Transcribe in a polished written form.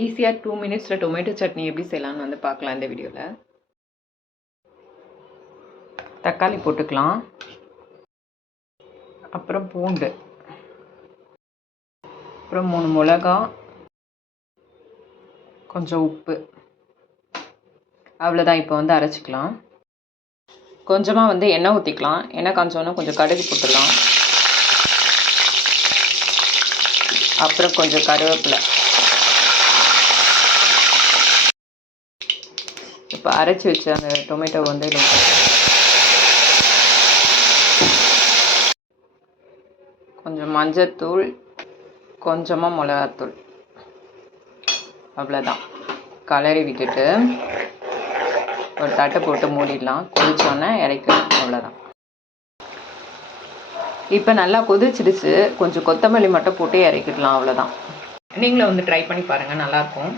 ஈஸியாக 2 மினிட்ஸில் டொமேட்டோ சட்னி எப்படி செய்யலான்னு வந்து பார்க்கலாம் இந்த வீடியோவில். தக்காளி போட்டுக்கலாம், அப்புறம் பூண்டு, அப்புறம் 3 மிளகா, கொஞ்சம் உப்பு, அவ்வளோதான். இப்போ வந்து அரைச்சிக்கலாம். கொஞ்சமாக வந்து எண்ணெய் ஊற்றிக்கலாம். எண்ணெய் காஞ்சோன்னா கொஞ்சம் கடுகு போட்டுடலாம், அப்புறம் கொஞ்சம் கருவேப்பிலை. இப்போ அரைச்சி வச்ச அந்த டொமேட்டோ வந்து கொஞ்சம் மஞ்சத்தூள், கொஞ்சமாக மிளகாத்தூள், அவ்வளோதான். கலரி விட்டுட்டு ஒரு தட்டை போட்டு மூடிடலாம். கொதிச்சோன்னே இறக்கலாம், அவ்வளோதான். இப்போ நல்லா கொதிச்சிடுச்சு. கொஞ்சம் கொத்தமல்லி மட்டும் போட்டு இறக்கிடலாம், அவ்வளோதான். நீங்களும் வந்து ட்ரை பண்ணி பாருங்கள், நல்லாயிருக்கும்.